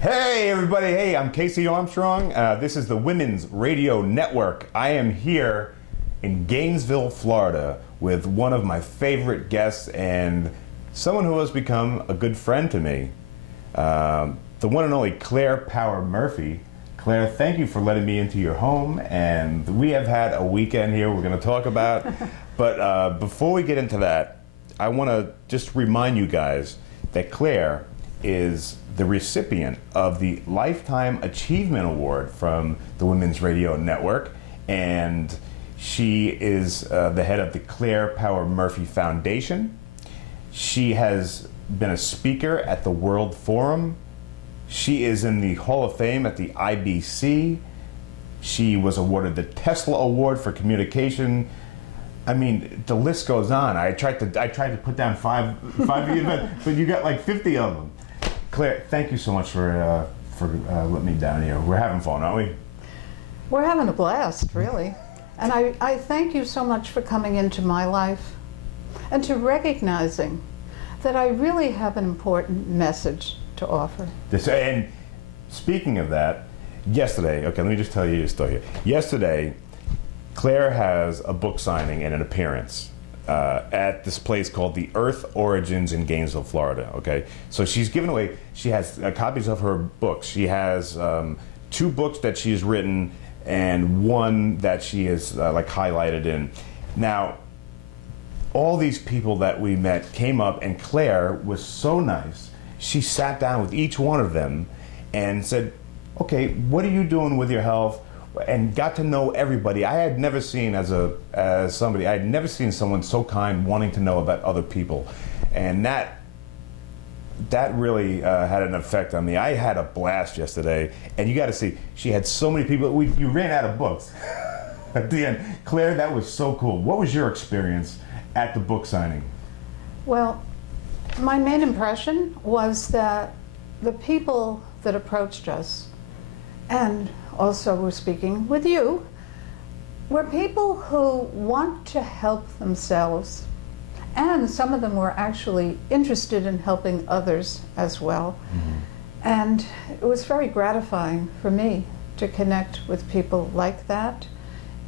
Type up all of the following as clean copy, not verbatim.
Hey everybody, hey, I'm Casey Armstrong. This is the Women's Radio Network. I am here in Gainesville, Florida with one of my favorite guests and someone who has become a good friend to me. The one and only Claire Power Murphy. Claire, thank you for letting me into your home, and we have had a weekend here we're going to talk about. But before we get into that, I want to just remind you guys that Claire is the recipient of the Lifetime Achievement Award from the Women's Radio Network, and she is the head of the Claire Power Murphy Foundation. She has been a speaker at the World Forum. She is in the Hall of Fame at the IBC. She was awarded the Tesla Award for Communication. I mean, the list goes on. I tried to put down five of you, but you got like 50 of them. Claire, thank you so much for letting me down here. We're having fun, aren't we? We're having a blast, really. And I thank you so much for coming into my life and to recognizing that I really have an important message to offer. And speaking of that, yesterday, okay, let me just tell you a story here. Yesterday, Claire has a book signing and an appearance at this place called the Earth Origins in Gainesville, Florida. Okay, so she's given away. She has copies of her books. She has 2 books that she's written and one that she is like highlighted in. Now, all these people that we met came up, and Claire was so nice. She sat down with each one of them and said, "Okay, what are you doing with your health?" And got to know everybody. I had never seen I had never seen someone so kind, wanting to know about other people, and that really had an effect on me. I had a blast yesterday, and you got to see, she had so many people. You ran out of books at the end. Claire, that was so cool. What was your experience at the book signing? Well, my main impression was that the people that approached us, and also were speaking with you, were people who want to help themselves, and some of them were actually interested in helping others as well. Mm-hmm. And it was very gratifying for me to connect with people like that,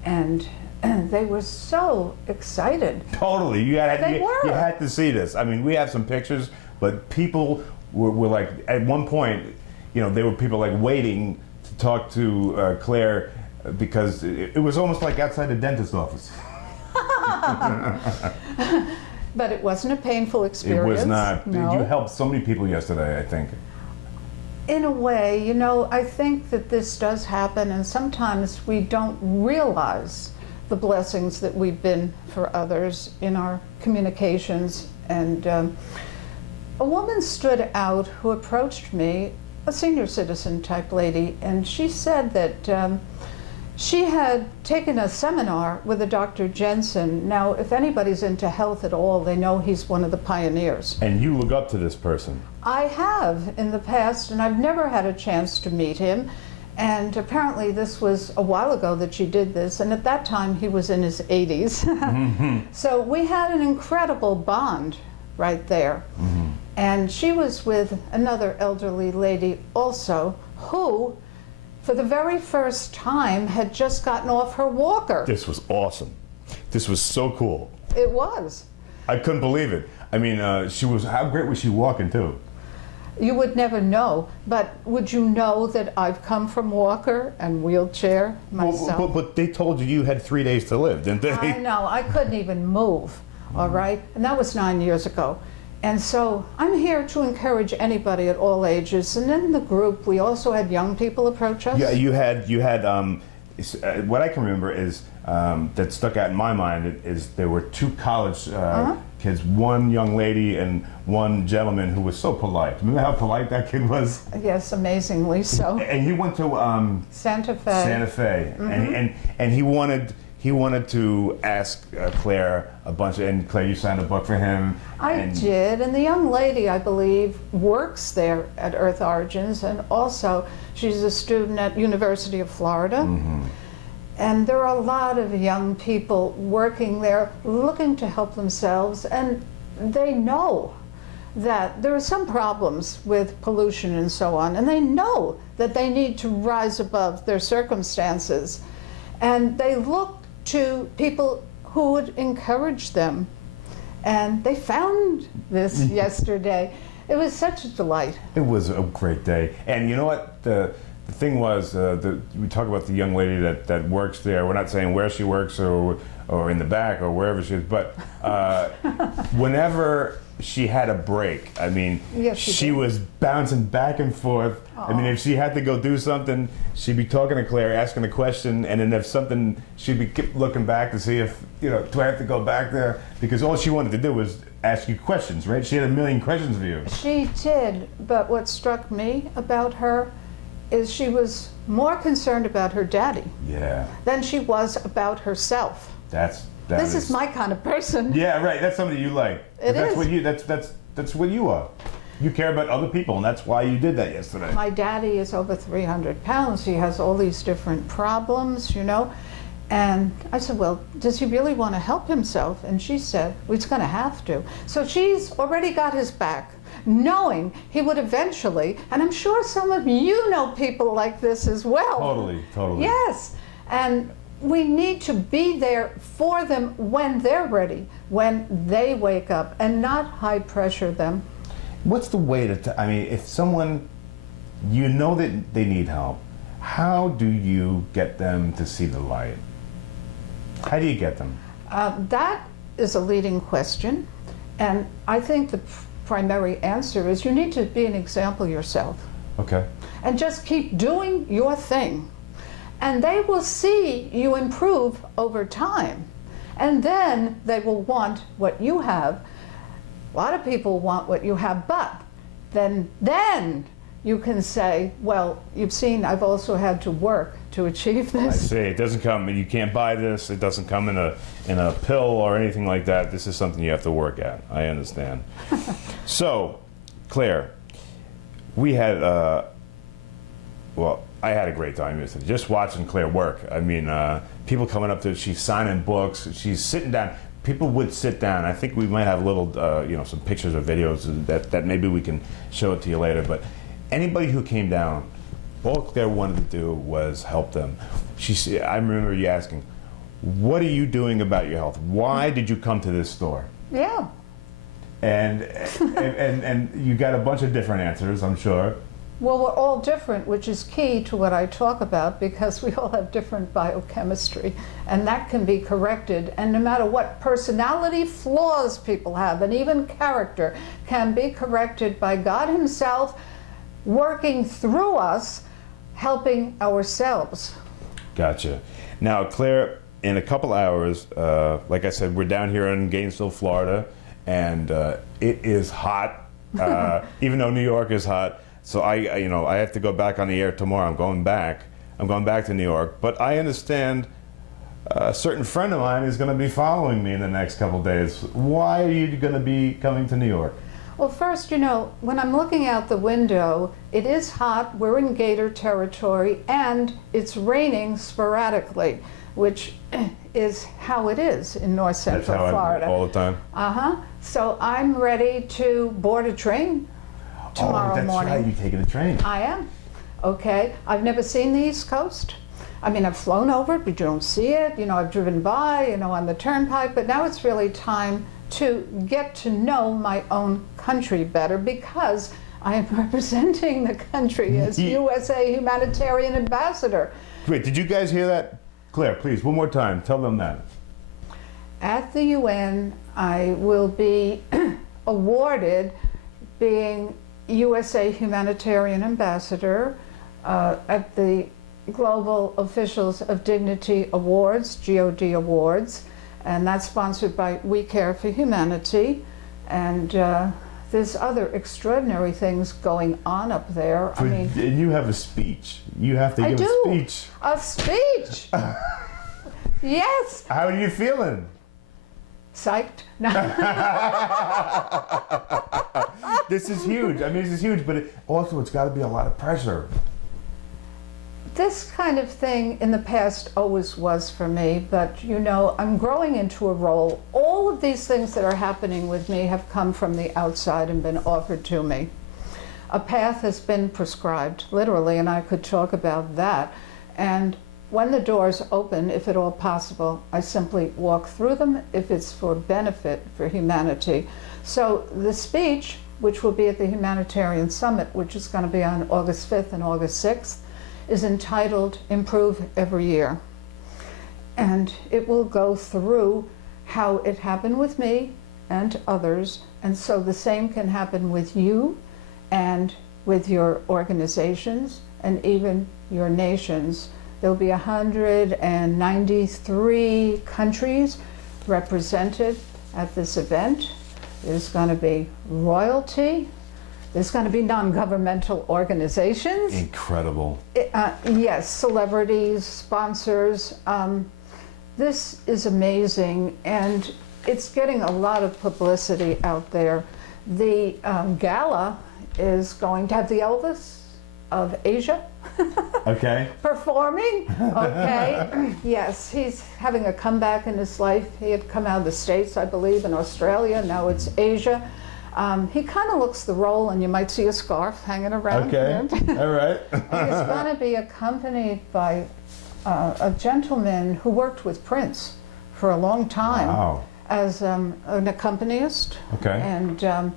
and they were so excited. Totally, you had to see this. I mean, we have some pictures, but people were like, at one point, you know, there were people like waiting to talk to Claire, because it was almost like outside the dentist's office. But it wasn't a painful experience. It was not. No. You helped so many people yesterday, I think. In a way, you know, I think that this does happen, and sometimes we don't realize the blessings that we've been for others in our communications. And a woman stood out who approached me, a senior citizen type lady, and she said that she had taken a seminar with a Dr. Jensen. Now, if anybody's into health at all, they know he's one of the pioneers. And you look up to this person. I have in the past, and I've never had a chance to meet him. And apparently this was a while ago that she did this, and at that time he was in his 80s. Mm-hmm. So we had an incredible bond right there. Mm-hmm. And she was with another elderly lady also, who, for the very first time, had just gotten off her walker. This was awesome. This was so cool. It was. I couldn't believe it. I mean, how great was she walking too? You would never know, but would you know that I've come from walker and wheelchair myself? But they told you had 3 days to live, didn't they? I know, I couldn't even move, all right? And that was 9 years ago. And so I'm here to encourage anybody at all ages. And in the group, we also had young people approach us. Yeah, you had what I can remember is, that stuck out in my mind is there were 2 college kids, one young lady and one gentleman who was so polite. Remember how polite that kid was? Yes, amazingly so. And he went to Santa Fe. Santa Fe, mm-hmm. and he wanted to ask Claire a bunch of, and Claire, you signed a book for him. I did, and the young lady, I believe, works there at Earth Origins, and also she's a student at University of Florida. Mm-hmm. And there are a lot of young people working there looking to help themselves, and they know that there are some problems with pollution and so on, and they know that they need to rise above their circumstances. And they look to people who would encourage them. And they found this yesterday. It was such a delight. It was a great day. And you know what? The thing was, we talk about the young lady that works there. We're not saying where she works or in the back or wherever she is, but whenever she had a break, I mean, yes, she was bouncing back and forth. I mean, if she had to go do something, she'd be talking to Claire, asking a question, and then if something, she'd be keep looking back to see if, do I have to go back there? Because all she wanted to do was ask you questions, right? She had a million questions for you. She did, but what struck me about her is she was more concerned about her daddy than she was about herself. This is my kind of person. Yeah, right. That's something you like. That's what you. That's what you are. You care about other people, and that's why you did that yesterday. My daddy is over 300 pounds. He has all these different problems, And I said, well, does he really want to help himself? And she said, well, he's going to have to. So she's already got his back, knowing he would eventually, and I'm sure some of you know people like this as well. Totally. Yes. And we need to be there for them when they're ready, when they wake up, and not high pressure them. What's the way to, if someone, that they need help, how do you get them to see the light? How do you get them? That is a leading question. And I think the primary answer is you need to be an example yourself. Okay. And just keep doing your thing. And they will see you improve over time. And then they will want what you have. A lot of people want what you have, but then you can say, well, you've seen I've also had to work to achieve this. I see. It doesn't come, you can't buy this. It doesn't come in a pill or anything like that. This is something you have to work at. I understand. So, Claire, we had, I had a great time yesterday, just watching Claire work. I mean, people coming up to her, she's signing books, she's sitting down. People would sit down. I think we might have a little, some pictures or videos that maybe we can show it to you later. But anybody who came down, all Claire wanted to do was help them. I remember you asking, what are you doing about your health? Why did you come to this store? Yeah. And you got a bunch of different answers, I'm sure. Well, we're all different, which is key to what I talk about, because we all have different biochemistry, and that can be corrected. And no matter what personality flaws people have, and even character, can be corrected by God Himself working through us, helping ourselves. Gotcha. Now, Claire, in a couple hours, like I said, we're down here in Gainesville, Florida, and it is hot, even though New York is hot. So I have to go back on the air tomorrow. I'm going back to New York. But I understand a certain friend of mine is going to be following me in the next couple days. Why are you going to be coming to New York? Well, first, when I'm looking out the window, it is hot. We're in gator territory, and it's raining sporadically, which is how it is in north central Florida. All the time? Uh-huh. So I'm ready to board a train tomorrow morning. Right, you're taking the train. I am. Okay. I've never seen the East Coast. I mean, I've flown over it, but you don't see it. I've driven by, on the turnpike, but now it's really time to get to know my own country better, because I am representing the country as USA Humanitarian Ambassador. Wait, did you guys hear that? Claire, please, one more time, tell them that. At the UN, I will be awarded being USA Humanitarian Ambassador at the Global Officials of Dignity Awards, GOD Awards, and that's sponsored by We Care for Humanity. And there's other extraordinary things going on up there. And you have a speech. You have to give a speech. A speech! Yes! How are you feeling? Psyched? No. This is huge. This is huge, but it's got to be a lot of pressure. This kind of thing in the past always was for me, but you know, I'm growing into a role. All of these things that are happening with me have come from the outside and been offered to me. A path has been prescribed, literally, and I could talk about that. And when the doors open, if at all possible, I simply walk through them if it's for benefit for humanity. So the speech, which will be at the Humanitarian Summit, which is going to be on August 5th and August 6th, is entitled Improve Every Year. And it will go through how it happened with me and others, and so the same can happen with you and with your organizations and even your nations. There'll be 193 countries represented at this event. There's going to be royalty. There's going to be non-governmental organizations. Incredible. Yes, celebrities, sponsors. This is amazing, and it's getting a lot of publicity out there. The gala is going to have the Elvis of Asia Okay. performing. Okay. Yes, he's having a comeback in his life. He had come out of the States, I believe, in Australia. Now it's Asia. He kind of looks the role, and you might see a scarf hanging around. Okay. All right. And he's going to be accompanied by a gentleman who worked with Prince for a long time. Wow. As an accompanist. Okay. And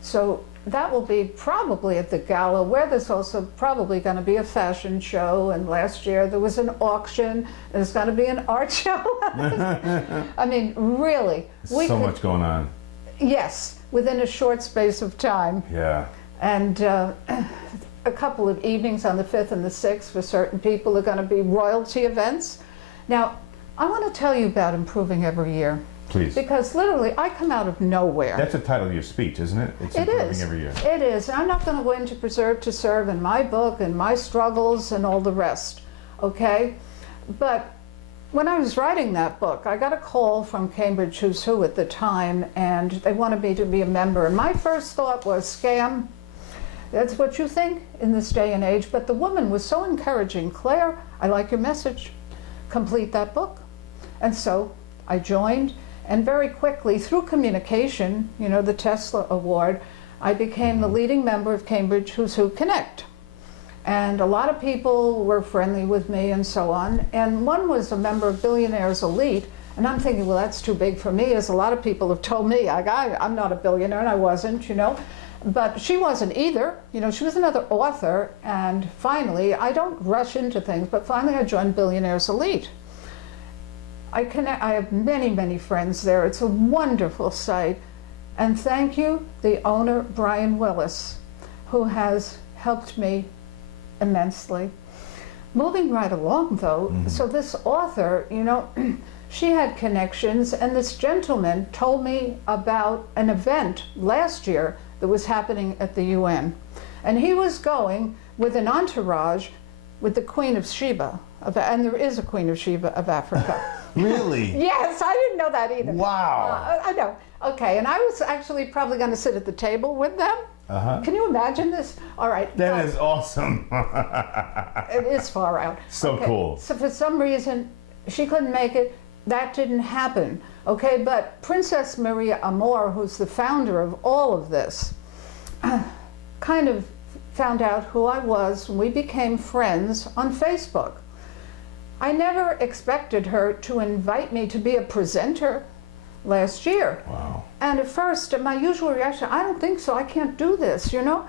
so that will be probably at the gala, where there's also probably going to be a fashion show. And last year there was an auction. There's going to be an art show. I mean, really. So much going on. Yes, within a short space of time. Yeah. And a couple of evenings on the 5th and the 6th for certain people are going to be royalty events. Now, I want to tell you about Improving Every Year. Please. Because literally, I come out of nowhere. That's the title of your speech, isn't it? It's It Improving is. Every Year. It is. I'm not going to go into Preserve to Serve in my book and my struggles and all the rest, okay? But when I was writing that book, I got a call from Cambridge Who's Who at the time, and they wanted me to be a member. And my first thought was, scam. That's what you think in this day and age. But the woman was so encouraging. Claire, I like your message. Complete that book. And so I joined. And very quickly, through communication, you know, the Tesla Award, I became the leading member of Cambridge Who's Who Connect. And a lot of people were friendly with me and so on. And one was a member of Billionaires Elite. And I'm thinking, well, that's too big for me, as a lot of people have told me. I'm not a billionaire, and I wasn't, you know. But she wasn't either. You know, she was another author. And finally, I don't rush into things, but finally I joined Billionaires Elite. I have many, many friends there. It's a wonderful site. And thank you, the owner, Brian Willis, who has helped me immensely. Moving right along, though, so this author, you know, she had connections, and this gentleman told me about an event last year that was happening at the UN. And he was going with an entourage with the Queen of Sheba, and there is a Queen of Sheba of Africa. Really? Yes, I didn't know that either. Wow. I know. Okay, and I was actually probably going to sit at the table with them. Can you imagine this? All right. That is awesome. It is far out. So Okay, cool. So for some reason, she couldn't make it. That didn't happen. Okay, but Princess Maria Amor, who's the founder of all of this, kind of found out who I was, and we became friends on Facebook. I never expected her to invite me to be a presenter last year. Wow. And at first, my usual reaction, I don't think so, I can't do this, you know?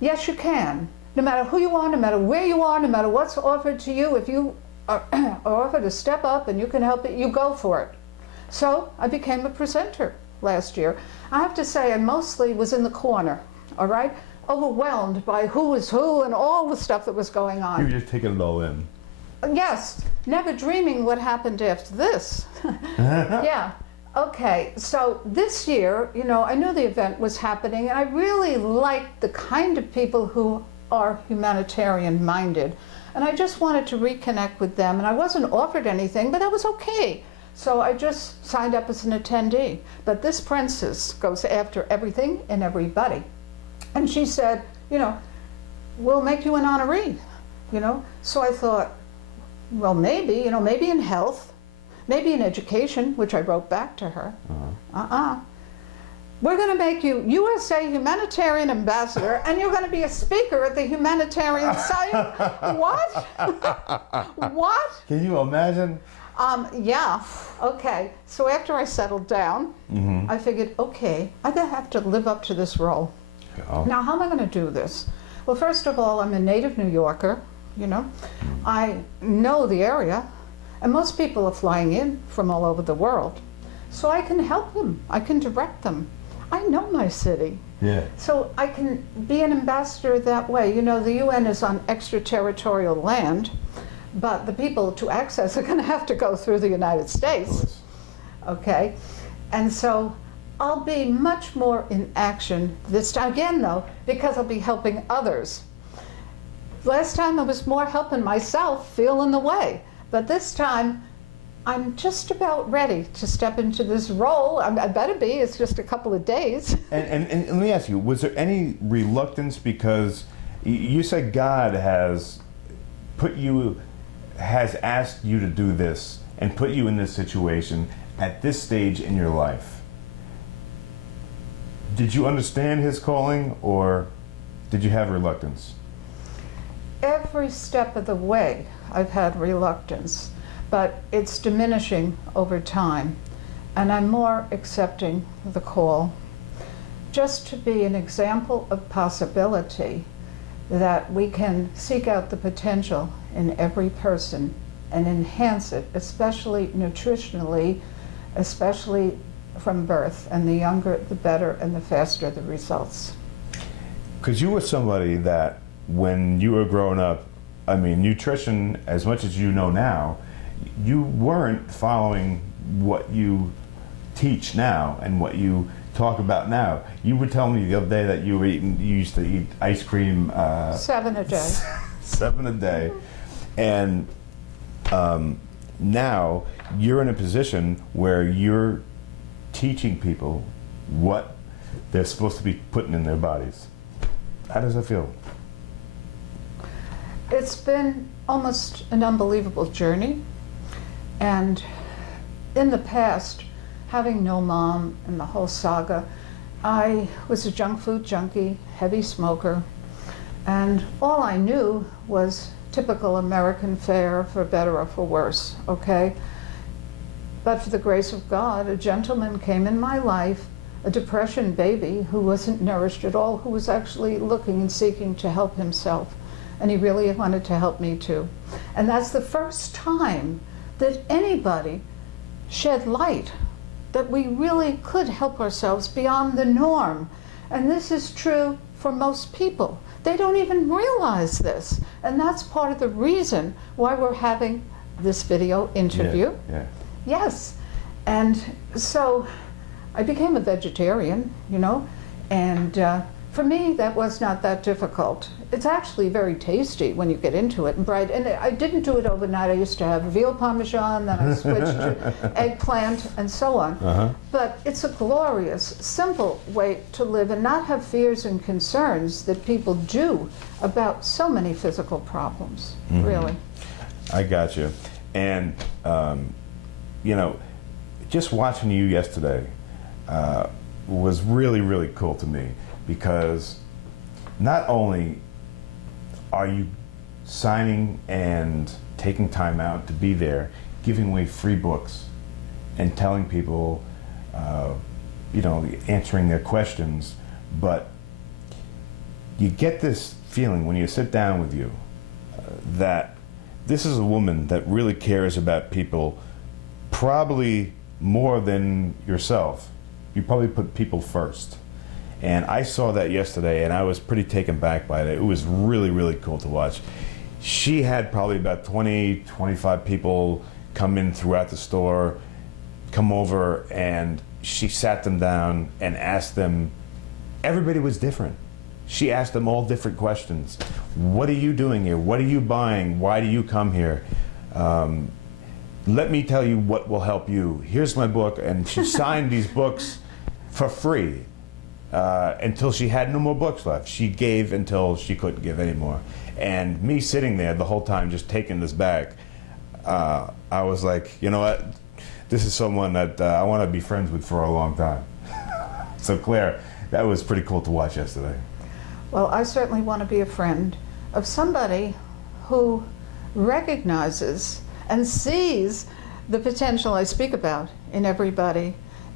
Yes, you can. No matter who you are, no matter where you are, no matter what's offered to you, if you are offered to step up and you can help it, you go for it. So I became a presenter last year. I have to say, I mostly was in the corner, all right? Overwhelmed by who was who and all the stuff that was going on. You were just taking it all in. Yes, never dreaming what happened after this. Yeah, okay, so this year, you know, I knew the event was happening, and I really liked the kind of people who are humanitarian minded. And I just wanted to reconnect with them, and I wasn't offered anything, but that was okay. So I just signed up as an attendee. But this princess goes after everything and everybody. And she said, you know, we'll make you an honoree. you know? So I thought, well, maybe, you know, maybe in health, maybe in education, which I wrote back to her. We're going to make you USA Humanitarian Ambassador, and you're going to be a speaker at the Humanitarian Science. What? What? Can you imagine? Yeah. Okay. So after I settled down, I figured, okay, I'm going to have to live up to this role. Oh. Now, how am I going to do this? Well, first of all, I'm a native New Yorker, you know. I know the area, and most people are flying in from all over the world. So I can help them. I can direct them. I know my city. Yeah. So I can be an ambassador that way. You know, the UN is on extraterritorial land, but the people to access are going to have to go through the United States. Okay? And so I'll be much more in action this time, again though, because I'll be helping others. Last time I was more helping myself, feeling the way. But this time, I'm just about ready to step into this role. I better be, it's just a couple of days. And let me ask you, was there any reluctance because you said God has asked you to do this and put you in this situation at this stage in your life? Did you understand his calling or did you have reluctance? Every step of the way I've had reluctance. But it's diminishing over time, and I'm more accepting the call just to be an example of possibility that we can seek out the potential in every person and enhance it, especially nutritionally, especially from birth, and the younger the better and the faster the results. Because you were somebody that when you were growing up, I mean, nutrition, as much as you know now, you weren't following what you teach now and what you talk about now. You were telling me the other day that you used to eat ice cream 7 a day. 7 a day. And now you're in a position where you're teaching people what they're supposed to be putting in their bodies. How does that feel? It's been almost an unbelievable journey. And in the past, having no mom and the whole saga, I was a junk food junkie, heavy smoker, and all I knew was typical American fare, for better or for worse, okay? But for the grace of God, a gentleman came in my life, a depression baby who wasn't nourished at all, who was actually looking and seeking to help himself. And he really wanted to help me too. And that's the first time that anybody shed light that we really could help ourselves beyond the norm. And this is true for most people. They don't even realize this. And that's part of the reason why we're having this video interview. Yeah. Yes. And so I became a vegetarian, you know, and for me that was not that difficult. It's actually very tasty when you get into it and bright. And I didn't do it overnight. I used to have veal parmesan, then I switched to eggplant and so on. But it's a glorious, simple way to live and not have fears and concerns that people do about so many physical problems, really. I got you. And, you know, just watching you yesterday was really, really cool to me because not only are you signing and taking time out to be there, giving away free books and telling people, you know, answering their questions, but you get this feeling when you sit down with you that this is a woman that really cares about people probably more than yourself. You probably put people first. And I saw that yesterday, and I was pretty taken back by it. It was really, really cool to watch. She had probably about 20, 25 people come in throughout the store, come over, and she sat them down and asked them, everybody was different. She asked them all different questions. What are you doing here? What are you buying? Why do you come here? Let me tell you what will help you. Here's my book. And she signed these books for free. until she had no more books left. She gave until she couldn't give anymore. And me sitting there the whole time just taking this back, I was like, you know what? This is someone that I want to be friends with for a long time. So Claire, that was pretty cool to watch yesterday. Well, I certainly want to be a friend of somebody who recognizes and sees the potential I speak about in everybody.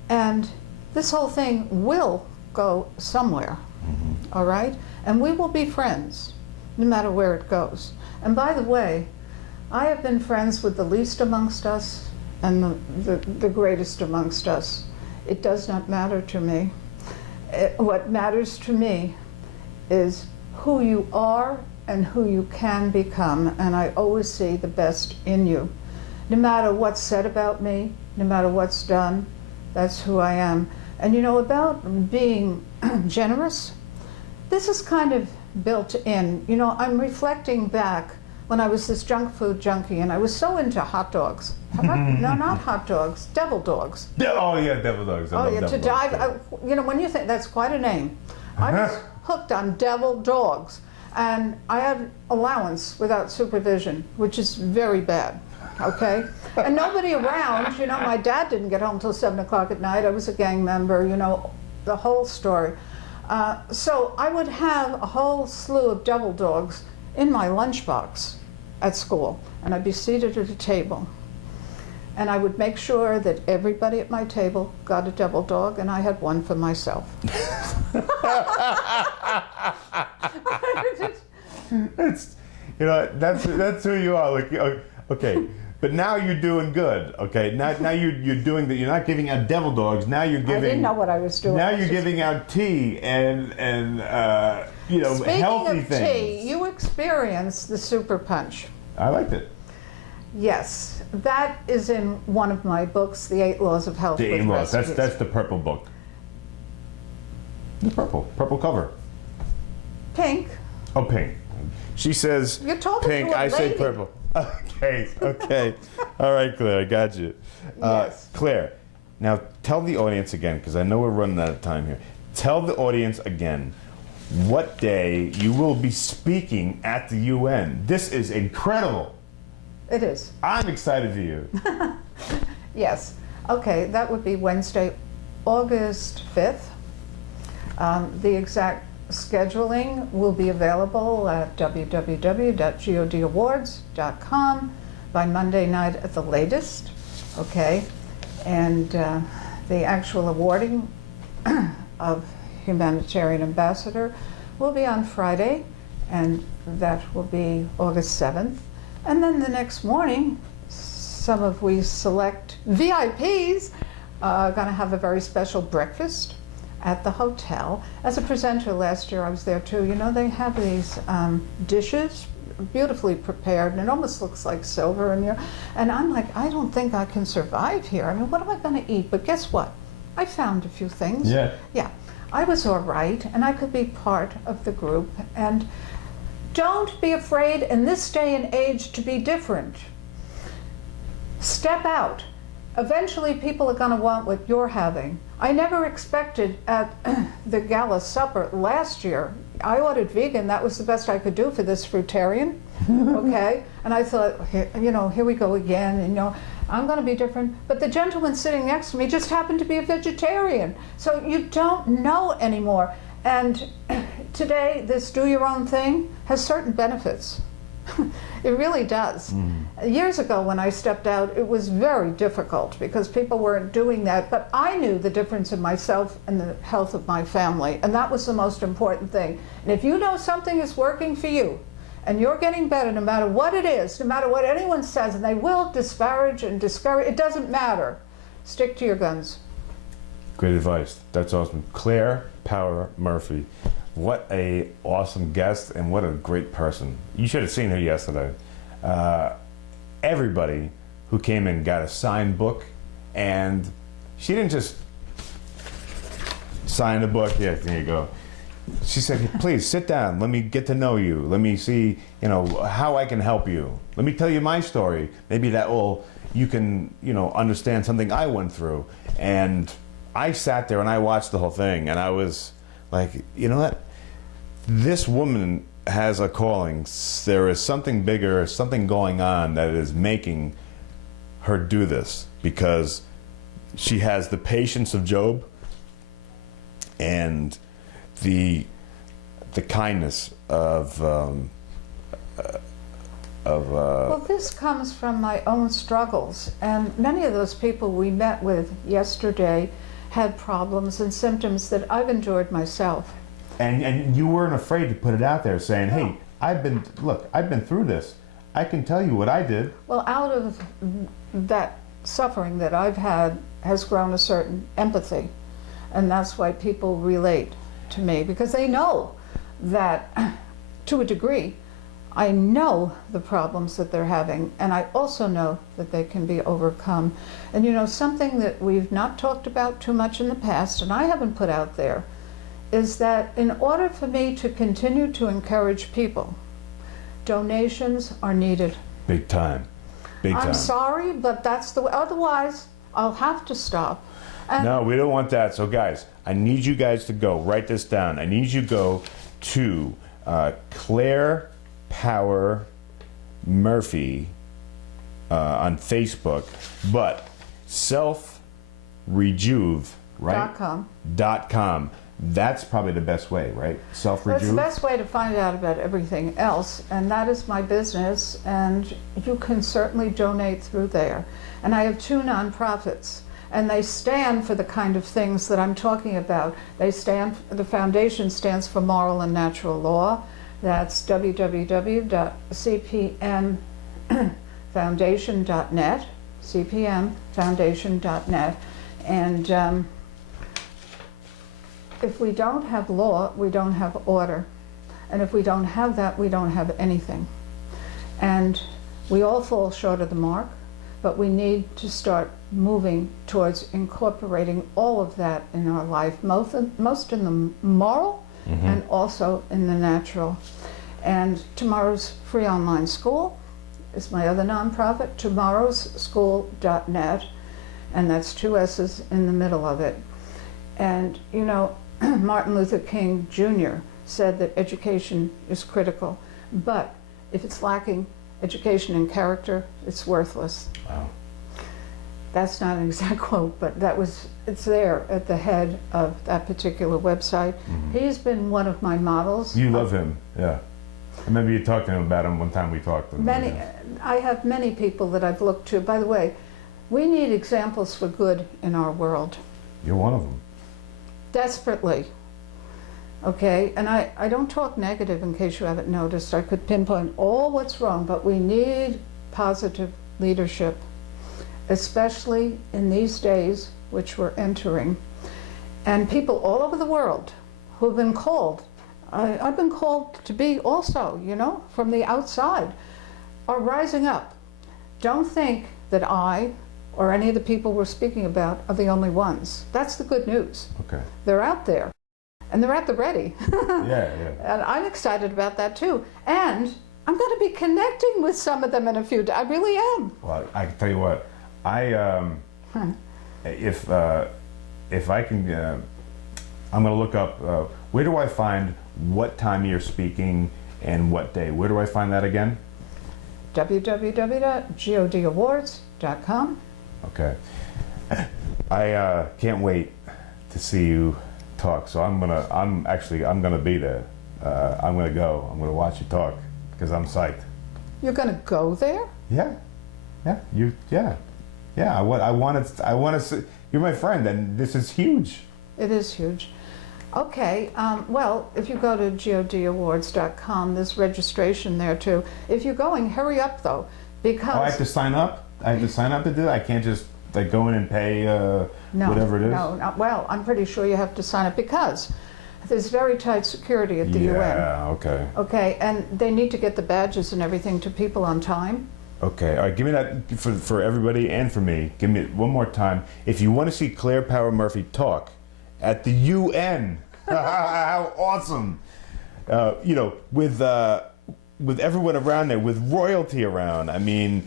And this whole thing will go somewhere, all right? And we will be friends, no matter where it goes. And by the way, I have been friends with the least amongst us and the greatest amongst us. It does not matter to me. What matters to me is who you are and who you can become, and I always see the best in you. No matter what's said about me, no matter what's done, that's who I am. And you know, about being generous, this is kind of built in. You know, I'm reflecting back when I was this junk food junkie, and I was so into hot dogs. No, not hot dogs, devil dogs. Oh yeah, devil dogs. I love devil dogs. You know, when you think, that's quite a name. I was hooked on devil dogs, and I had allowance without supervision, which is very bad, okay? And nobody around, you know, my dad didn't get home till 7 o'clock at night. I was a gang member, you know, the whole story. So I would have a whole slew of devil dogs in my lunchbox at school, and I'd be seated at a table. And I would make sure that everybody at my table got a devil dog, and I had one for myself. It's, you know, that's who you are. Like, okay, but now you're doing good. Okay, now you're doing that. You're not giving out devil dogs. Now you're giving. I didn't know what I was doing. Now you're giving out tea and you know, healthy things. Speaking of tea, you experienced the super punch. I liked it. Yes, that is in one of my books, The 8 Laws of Health. The 8 Laws. Recipes. That's the purple book. The purple cover. Pink. Oh, pink. She says You're talking pink. to a I say lady. purple. Okay. All right, Claire, I got you. Yes. Claire, now tell the audience again, because I know we're running out of time here. Tell the audience again what day you will be speaking at the UN. This is incredible. It is. I'm excited for you. Yes. Okay, that would be Wednesday, August 5th. The exact scheduling will be available at www.godawards.com by Monday night at the latest. Okay, and the actual awarding of Humanitarian Ambassador will be on Friday, and that will be August 7th. And then the next morning, some of we select VIPs are going to have a very special breakfast at the hotel. As a presenter last year, I was there too. You know, they have these dishes, beautifully prepared, and it almost looks like silver. And I'm like, I don't think I can survive here. I mean, what am I going to eat? But guess what? I found a few things. Yeah. Yeah. I was all right, and I could be part of the group. And don't be afraid in this day and age to be different. Step out. Eventually people are going to want what you're having. I never expected at the gala supper last year, I ordered vegan. That was the best I could do for this fruitarian. Okay? And I thought, you know, here we go again. And, you know, I'm going to be different. But the gentleman sitting next to me just happened to be a vegetarian. So you don't know anymore. And today, this do your own thing has certain benefits. It really does. Years ago when I stepped out, it was very difficult because people weren't doing that, but I knew the difference in myself and the health of my family, and that was the most important thing. And if you know something is working for you, and you're getting better no matter what it is, no matter what anyone says, and they will disparage and discourage, it doesn't matter. Stick to your guns. Great advice. That's awesome. Claire Power Murphy. What a awesome guest and what a great person. You should have seen her yesterday. Everybody who came in got a signed book, and she didn't just sign the book. Yeah, there you go. She said, please sit down. Let me get to know you. Let me see, you know, how I can help you. Let me tell you my story. Maybe that will, you can, you know, understand something I went through. And I sat there and I watched the whole thing, and I was like, you know what? This woman has a calling. There is something bigger, something going on that is making her do this, because she has the patience of Job and the kindness of Well, this comes from my own struggles, and many of those people we met with yesterday had problems and symptoms that I've endured myself. and you weren't afraid to put it out there, saying, No. "Hey, I've been through this. I can tell you what I did." Well, out of that suffering that I've had has grown a certain empathy, and that's why people relate to me, because they know that, to a degree, I know the problems that they're having, and I also know that they can be overcome. And you know, something that we've not talked about too much in the past, and I haven't put out there, is that in order for me to continue to encourage people, donations are needed. Big time. Big time. I'm sorry, but that's the way. Otherwise, I'll have to stop. And No, we don't want that. So, guys, I need you guys to go. Write this down. I need you to go to Claire Power Murphy on Facebook, but selfrejuve, right? .com. .com. That's probably the best way, right? Selfrejuve. That's the best way to find out about everything else, and that is my business, and you can certainly donate through there. And I have 2 nonprofits, and they stand for the kind of things that I'm talking about. The foundation stands for Moral and Natural Law. That's www.cpmfoundation.net, cpmfoundation.net. And if we don't have law, we don't have order. And if we don't have that, we don't have anything. And we all fall short of the mark, but we need to start moving towards incorporating all of that in our life, most in the moral and also in the natural. And Tomorrow's Free Online School is my other nonprofit, tomorrowsschool.net, and that's 2 S's in the middle of it. And you know, Martin Luther King Jr. said that education is critical, but if it's lacking education and character, it's worthless. Wow. That's not an exact quote, but it's there at the head of that particular website. He's been one of my models. You love him, yeah. I remember you talked to him about him one time we talked. I have many people that I've looked to. By the way, we need examples for good in our world. You're one of them. Desperately. Okay, and I don't talk negative in case you haven't noticed. I could pinpoint all what's wrong, but we need positive leadership, especially in these days which we're entering. And people all over the world who've been called, I've been called to be also, you know, from the outside, are rising up. Don't think that I or any of the people we're speaking about are the only ones. That's the good news. Okay. They're out there, and they're at the ready. Yeah. And I'm excited about that too. And I'm going to be connecting with some of them in a few days. I really am. Well, I can tell you what. If I can, I'm going to look up. Where do I find what time you're speaking and what day? Where do I find that again? www.godawards.com. Okay. I can't wait to see you talk. So I'm gonna be there. I'm gonna go. I'm gonna watch you talk because I'm psyched. You're going to go there? Yeah. I want to see. You're my friend, and this is huge. It is huge. Okay, well, if you go to godawards.com, there's registration there too. If you're going, hurry up though, because... Oh, I have to sign up? I have to sign up to do that? I can't just like go in and pay whatever it is? No, well, I'm pretty sure you have to sign up because there's very tight security at the UN. Yeah, okay. Okay, and they need to get the badges and everything to people on time. Okay, all right, give me that for everybody and for me. Give me it one more time. If you want to see Claire Power Murphy talk at the UN, how awesome! You know, with everyone around there, with royalty around. I mean,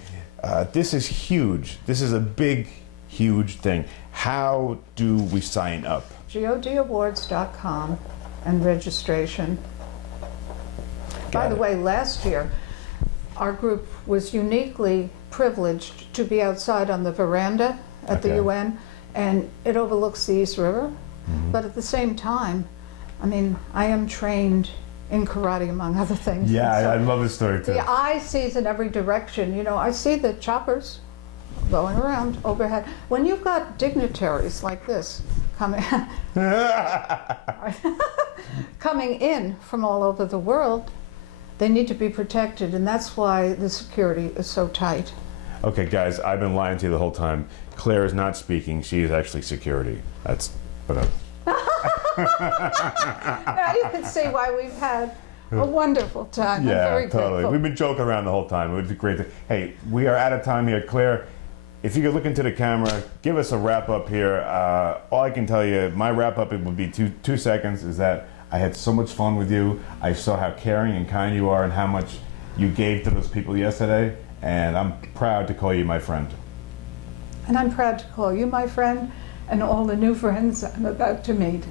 this is huge. This is a big, huge thing. How do we sign up? godawards.com, and registration. By the way, last year, our group was uniquely privileged to be outside on the veranda at the UN, and it overlooks the East River. But at the same time, I mean, I am trained in karate, among other things. Yeah, So I love this story too. the eye sees in every direction. You know, I see the choppers going around overhead. When you've got dignitaries like this coming, coming in from all over the world, they need to be protected, and that's why the security is so tight. Okay, guys, I've been lying to you the whole time. Claire is not speaking. She is actually security. That's, but Now you can see why we've had a wonderful time. I'm yeah, very totally. grateful. We've been joking around the whole time. It would be great to. Hey, we are out of time here, Claire. If you could look into the camera, give us a wrap up here. All I can tell you, my wrap up, it would be two seconds. Is that I had so much fun with you. I saw how caring and kind you are, and how much you gave to those people yesterday. And I'm proud to call you my friend. And I'm proud to call you my friend and all the new friends I'm about to meet.